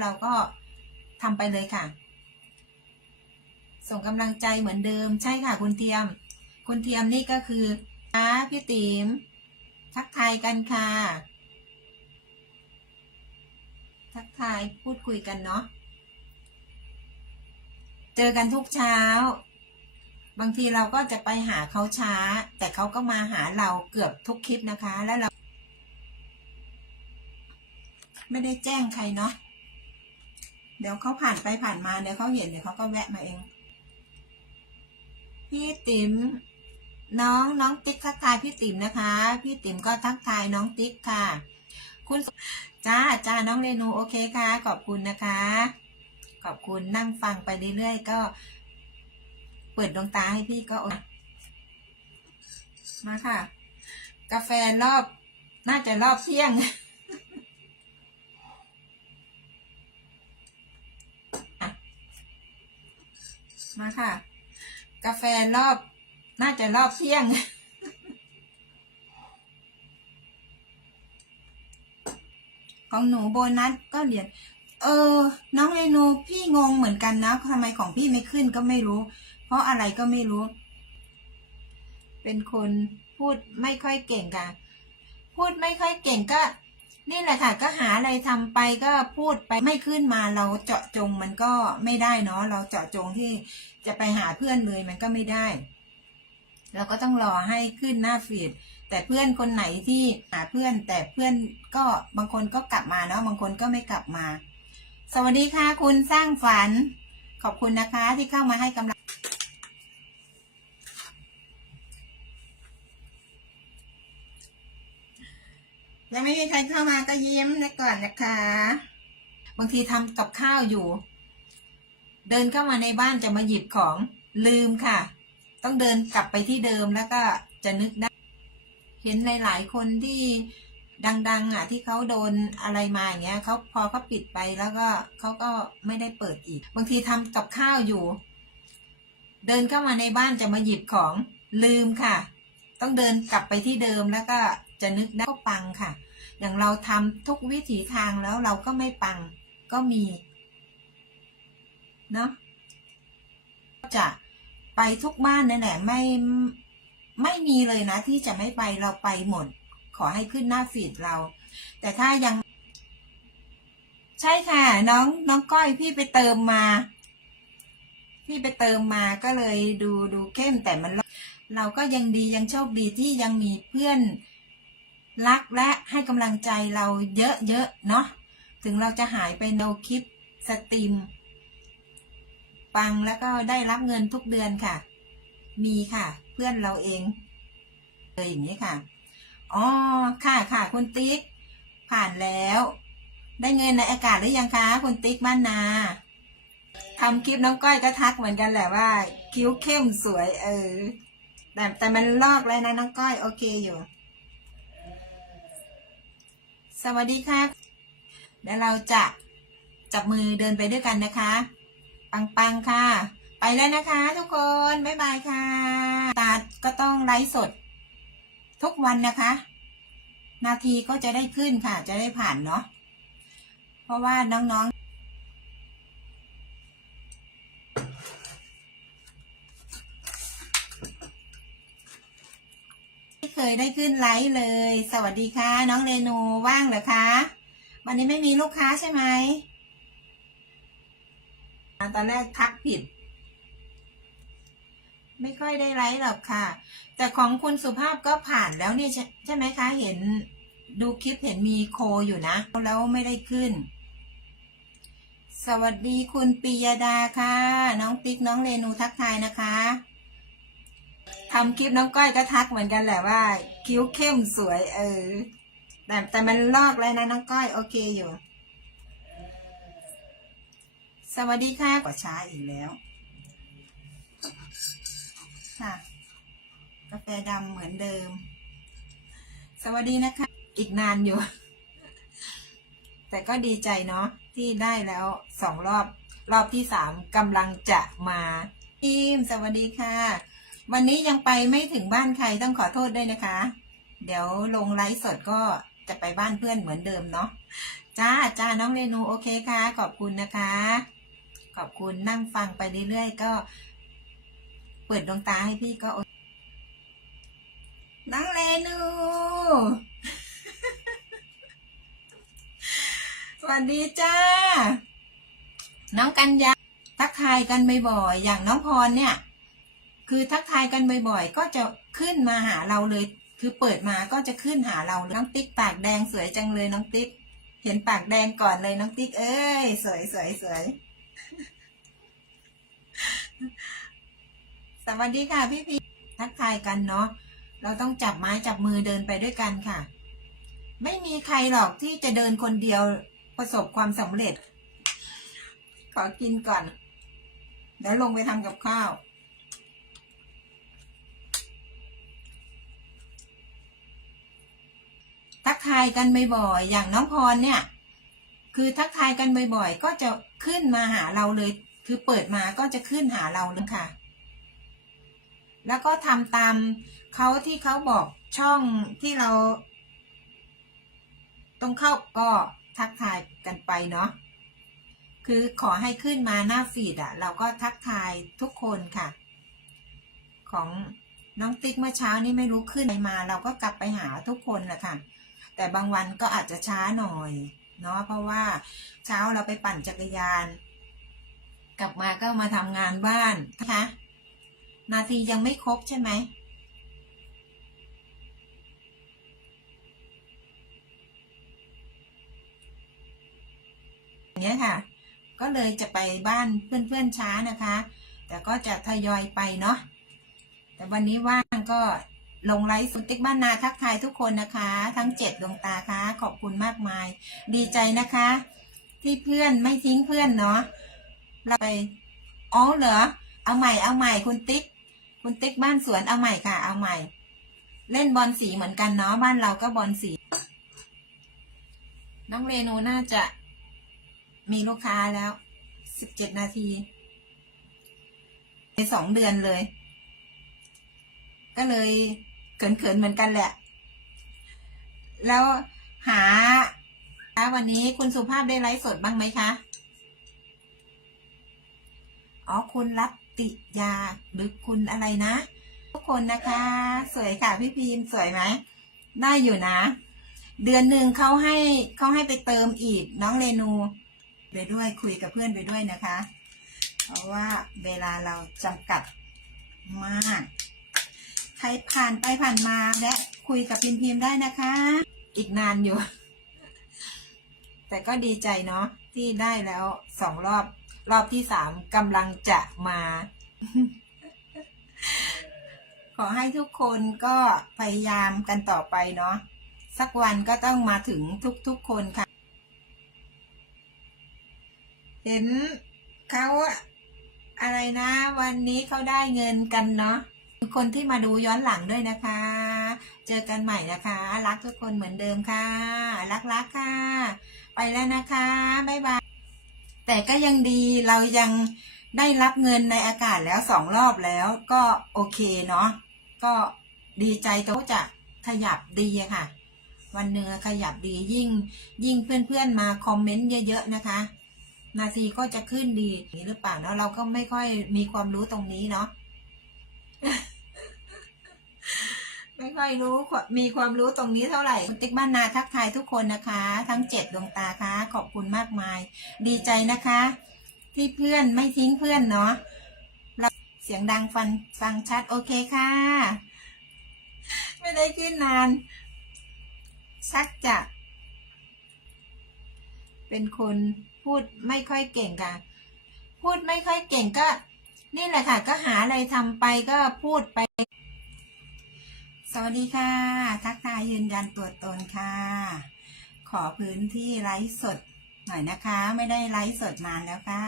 เราก็ทำไปเลยค่ะ ส่งกำลังใจเหมือนเดิมใช่ค่ะ คุณเทียม คุณเทียมนี่ก็คือนะพี่ติ๋มทักทายกันค่ะ ทักทายพูดคุยกันเนาะเจอกันทุกเช้า บางทีเราก็จะไปหาเขาช้า แต่เขาก็มาหาเราเกือบทุกคลิปนะคะ แล้วเรา ไม่ได้แจ้งใครเนาะ เดี๋ยวเขาผ่านไปผ่านมาเดี๋ยวเขาเห็นเดี๋ยวเขาก็แวะมาเอง พี่ติ๋มน้องน้องติ๊กทักทายพี่ติ๋มนะคะ พี่ติ๋มก็ทักทายน้องติ๊กค่ะ คุณจ้าจ้าน้องเรนูโอเคค่ะ ขอบคุณนะคะ ขอบคุณนั่งฟังไปเรื่อยๆก็ เปิดดวงตาให้พี่ก็มาค่ะ กาแฟรอบน่าจะรอบเที่ยง มาค่ะ กาแฟรอบ น่าจะรอบเที่ยง ของหนูโบนัสก็เหรียญเออ น้องเรนูพี่งงเหมือนกันนะทำไมของพี่ไม่ขึ้นก็ไม่รู้ เพราะอะไรก็ไม่รู้ เป็นคนพูดไม่ค่อยเก่งค่ะ พูดไม่ค่อยเก่งก็ นี่แหละค่ะก็หาอะไรทำไปก็พูดไปไม่ขึ้นมาเราเจาะจงมันก็ไม่ได้เนาะเราเจาะจงที่จะไปหาเพื่อนเลยมันก็ไม่ได้ เราก็ต้องรอให้ขึ้นหน้าฟีดแต่เพื่อนคนไหนที่หาเพื่อน แต่เพื่อนก็บางคนก็กลับมาเนาะบางคนก็ไม่กลับมา สวัสดีค่ะคุณสร้างฝัน ขอบคุณนะคะที่เข้ามาให้กำลัง ยังไม่มีใครเข้ามาก็ยิ้มนะก่อนนะคะ บางทีทำกับข้าวอยู่ เดินเข้ามาในบ้านจะมาหยิบของลืมค่ะ ต้องเดินกลับไปที่เดิมแล้วก็จะนึกได้ เห็นหลาย ๆ คนที่ดัง ๆ อะ ที่เขาโดนอะไรมาอย่างเงี้ยเขาพอเขาปิดไปแล้วก็เขาก็ไม่ได้เปิดอีก บางทีทำกับข้าวอยู่ เดินเข้ามาในบ้านจะมาหยิบของลืมค่ะ ต้องเดินกลับไปที่เดิมแล้วก็ จะนึกได้ก็ปังค่ะ อย่างเราทำทุกวิถีทางแล้วเราก็ไม่ปังก็มีเนาะจะไปทุกบ้านนั่นแหละไม่ไม่มีเลยนะ ที่จะไม่ไปเราไปหมด ขอให้ขึ้นหน้าฟีดเรา แต่ถ้ายัง ใช่ค่ะ น้องน้องก้อยพี่ไปเติมมา พี่ไปเติมมาก็เลยดูดูเข้มแต่มันเราก็ยังดียังโชคดีที่ยังมีเพื่อน รักและให้กำลังใจเราเยอะๆเนาะถึงเราจะหายไปโนคลิปสตรีมปังแล้วก็ได้รับเงินทุกเดือนค่ะ มีค่ะ เพื่อนเราเองเลยอย่างนี้ค่ะอ๋อค่ะค่ะคุณติ๊ก ผ่านแล้ว ได้เงินในอากาศหรือยังคะคุณติ๊กบ้านนาทำคลิปน้องก้อยก็ทักเหมือนกันแหละว่า คิ้วเข้มสวย เออแต่แต่มันลอกเลยนะน้องก้อยโอเคอยู่ สวัสดีค่ะเดี๋ยวเราจะจับมือเดินไปด้วยกันนะคะ ปังๆค่ะ ไปแล้วนะคะ ทุกคน บ๊ายบายค่ะตาก็ต้องไลฟ์สด ทุกวันนะคะ นาทีก็จะได้ขึ้นค่ะ จะได้ผ่านเนาะ เพราะว่าน้องๆ ยได้ขึ้นไลฟ์เลย สวัสดีค่ะ น้องเรนูว่างเหรอคะ วันนี้ไม่มีลูกค้าใช่ไหมตอนแรกทักผิด ไม่ค่อยได้ไลฟ์หรอกค่ะ แต่ของคุณสุภาพก็ผ่านแล้วเนี่ยใช่ไหมคะ เห็นดูคลิปเห็นมีโคอยู่นะ แล้วไม่ได้ขึ้น สวัสดีคุณปิยดาค่ะ น้องติ๊กน้องเรนูทักทายนะคะ ทำคลิปน้องก้อยก็ทักเหมือนกันแหละว่า คิ้วเข้มสวย เออ แต่แต่มันลอกเลยนะน้องก้อย โอเคอยู่ สวัสดีค่ะกว่าช้าอีกแล้ว ค่ะ กาแฟดำเหมือนเดิม สวัสดีนะคะ อีกนานอยู่ แต่ก็ดีใจเนาะที่ได้แล้วสองรอบ รอบที่สามกำลังจะมาทีมสวัสดีค่ะ วันนี้ยังไปไม่ถึงบ้านใครต้องขอโทษด้วยนะคะ เดี๋ยวลงไลฟ์สดก็จะไปบ้านเพื่อนเหมือนเดิมเนาะจ้าจ้าน้องเรนูโอเคค่ะ ขอบคุณนะคะ ขอบคุณนั่งฟังไปเรื่อยๆก็ เปิดดวงตาให้พี่ก็น้องเรนูสวัสดีจ้า น้องกัญญาทักทายกันบ่อยๆอย่างน้องพรเนี่ย คือทักทายกันบ่อยๆ ก็จะขึ้นมาหาเราเลย คือเปิดมาก็จะขึ้นหาเราน้องติ๊กปากแดงสวยจังเลยน้องติ๊ก เห็นปากแดงก่อนเลยน้องติ๊ก เอ้ย สวยสวยสวยสวัสดีค่ะพี่พีทักทายกันเนาะเราต้องจับไม้จับมือเดินไปด้วยกันค่ะ ไม่มีใครหรอกที่จะเดินคนเดียวประสบความสำเร็จ ขอกินก่อนเดี๋ยวลงไปทำกับข้าว ทักทายกันบ่อยๆอย่างน้องพรเนี่ย คือทักทายกันบ่อยๆ ก็จะขึ้นมาหาเราเลย คือเปิดมาก็จะขึ้นหาเราเลยค่ะ แล้วก็ทำตามเขาที่เขาบอกช่องที่เราต้องเข้าก็ทักทายกันไปเนาะคือขอให้ขึ้นมาหน้าฟีดอะเราก็ทักทายทุกคนค่ะ ของน้องติ๊กเมื่อเช้านี้ไม่รู้ขึ้นไรมา เราก็กลับไปหาทุกคนแหละค่ะ แต่บางวันก็อาจจะช้าหน่อยเนาะเพราะว่าเช้าเราไปปั่นจักรยาน กลับมาก็มาทำงานบ้านนะคะนาทียังไม่ครบใช่ไหมอย่างเงี้ยค่ะ ก็เลยจะไปบ้านเพื่อนๆช้านะคะ แต่ก็จะทยอยไปเนาะแต่วันนี้ว่างก็ ลงไลฟ์สุติ๊กบ้านนาทักทายทุกคนนะคะ ทั้งเจ็ดดวงตาคะขอบคุณมากมาย ดีใจนะคะ ที่เพื่อนไม่ทิ้งเพื่อนเนาะเราไปอ๋อเหรอเอาใหม่เอาใหม่คุณติ๊ก คุณติ๊กบ้านสวนเอาใหม่ค่ะ เอาใหม่ เล่นบอลสีเหมือนกันเนาะบ้านเราก็บอลสีน้องเรนูน่าจะมีลูกค้าแล้วสิบเจ็ดนาที ในสองเดือนเลย ก็เลย เขินๆเหมือนกันแหละ แล้วหาวันนี้คุณสุภาพได้ไลฟ์สดบ้างไหมคะ อ๋อคุณรัตติยาหรือคุณอะไรนะ ทุกคนนะคะ สวยค่ะพี่พีมสวยไหม ได้อยู่นะ เดือนหนึ่งเขาให้เขาให้ไปเติมอีกน้องเรนู ไปด้วยคุยกับเพื่อนไปด้วยนะคะ เพราะว่าเวลาเราจำกัดมาก ใครผ่านไปผ่านมาและคุยกับพิมพิมได้นะคะ อีกนานอยู่ แต่ก็ดีใจเนาะที่ได้แล้วสองรอบ รอบที่สามกำลังจะมา ขอให้ทุกคนก็พยายามกันต่อไปเนาะสักวันก็ต้องมาถึงทุกๆคนค่ะ เห็นเขาอะไรนะ วันนี้เขาได้เงินกันเนาะ คนที่มาดูย้อนหลังด้วยนะคะ เจอกันใหม่นะคะ รักทุกคนเหมือนเดิมค่ะ รักรักค่ะ ไปแล้วนะคะบ๊ายบาย แต่ก็ยังดีเรายังได้รับเงินในอากาศแล้วสองรอบแล้วก็โอเคเนาะก็ดีใจตัวจะขยับดีค่ะ วันหนึ่งขยับดียิ่ง ยิ่งเพื่อนๆมาคอมเมนต์เยอะๆนะคะ นาทีก็จะขึ้นดีนี่หรือเปล่าเนาะเราก็ไม่ค่อยมีความรู้ตรงนี้เนาะ ค่อยรู้มีความรู้ตรงนี้เท่าไหร่คุณติ๊กบ้านนาทักทายทุกคนนะคะ ทั้งเจ็ดดวงตาคะขอบคุณมากมาย ดีใจนะคะ ที่เพื่อนไม่ทิ้งเพื่อนเนาะเราเสียงดังฟังฟังชัดโอเคค่ะ ไม่ได้ขึ้นนานชักจะเป็นคนพูดไม่ค่อยเก่งค่ะ พูดไม่ค่อยเก่งก็ นี่แหละค่ะ ก็หาอะไรทำไปก็พูดไป สวัสดีค่ะ ทักทายยืนยันตัวตนค่ะ ขอพื้นที่ไลฟ์สดหน่อยนะคะ ไม่ได้ไลฟ์สดนานแล้วค่ะ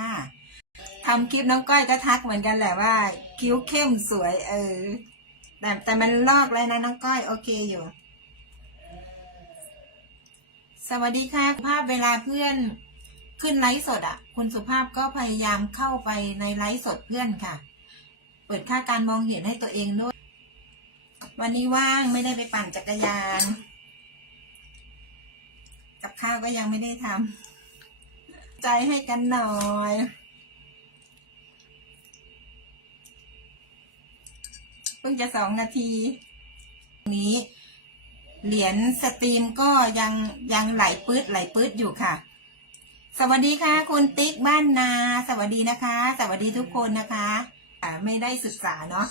ทำคลิปน้องก้อยก็ทักเหมือนกันแหละว่า คิ้วเข้มสวย เออ แต่แต่มันลอกเลยนะน้องก้อย โอเคอยู่ สวัสดีค่ะภาพเวลาเพื่อนขึ้นไลฟ์สดอะ คุณสุภาพก็พยายามเข้าไปในไลฟ์สดเพื่อนค่ะ เปิดค่าการมองเห็นให้ตัวเองด้วย วันนี้ว่างไม่ได้ไปปั่นจักรยาน กับข้าวก็ยังไม่ได้ทำใจให้กันหน่อยเพิ่งจะสองนาทีนี้เหรียญสตรีมก็ยังยังไหลปื๊ดไหลปื๊ดอยู่ค่ะ สวัสดีค่ะ คุณติ๊กบ้านนา สวัสดีนะคะ สวัสดีทุกคนนะคะอ่ไม่ได้ศึกษาเนาะ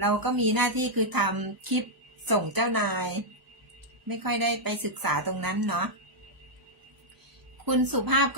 เราก็มีหน้าที่คือทำคลิปส่งเจ้านาย ไม่ค่อยได้ไปศึกษาตรงนั้นเนาะคุณสุภาพก็